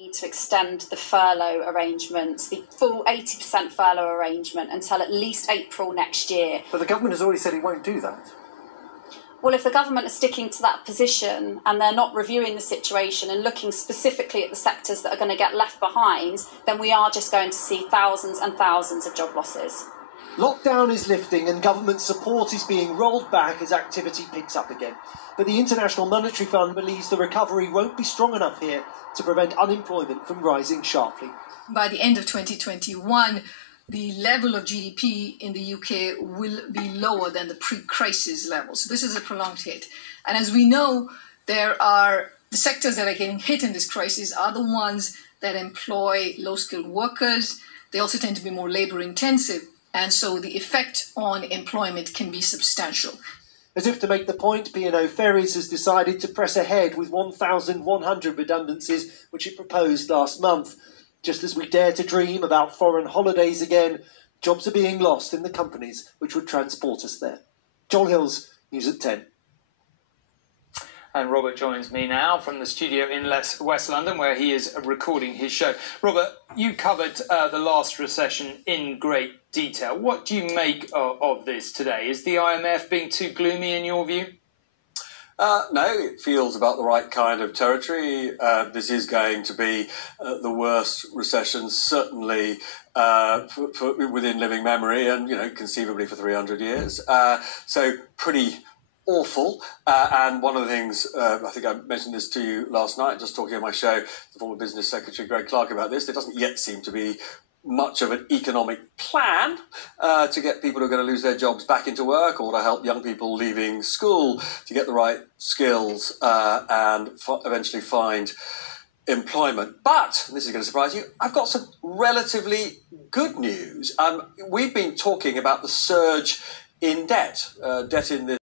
To extend the furlough arrangements, the full 80% furlough arrangement, until at least April next year. But the government has already said it won't do that. Well, if the government are sticking to that position and they're not reviewing the situation and looking specifically at the sectors that are going to get left behind, then we are just going to see thousands and thousands of job losses. Lockdown is lifting and government support is being rolled back as activity picks up again. But the International Monetary Fund believes the recovery won't be strong enough here to prevent unemployment from rising sharply. By the end of 2021, the level of GDP in the UK will be lower than the pre-crisis level. So this is a prolonged hit. And as we know, the sectors that are getting hit in this crisis are the ones that employ low-skilled workers. They also tend to be more labour-intensive. And so the effect on employment can be substantial. As if to make the point, P&O Ferries has decided to press ahead with 1,100 redundancies, which it proposed last month. Just as we dare to dream about foreign holidays again, jobs are being lost in the companies which would transport us there. Joel Hills, News at 10. And Robert joins me now from the studio in West London, where he is recording his show. Robert, you covered the last recession in great detail. What do you make of this today? Is the IMF being too gloomy in your view? No, it feels about the right kind of territory. This is going to be the worst recession, certainly within living memory, and conceivably for 300 years. So pretty awful. And one of the things, I think I mentioned this to you last night, just talking on my show, the former Business Secretary Greg Clark about this, there doesn't yet seem to be much of an economic plan to get people who are going to lose their jobs back into work, or to help young people leaving school to get the right skills and eventually find employment. But, and this is going to surprise you, I've got some relatively good news. We've been talking about the surge in debt in this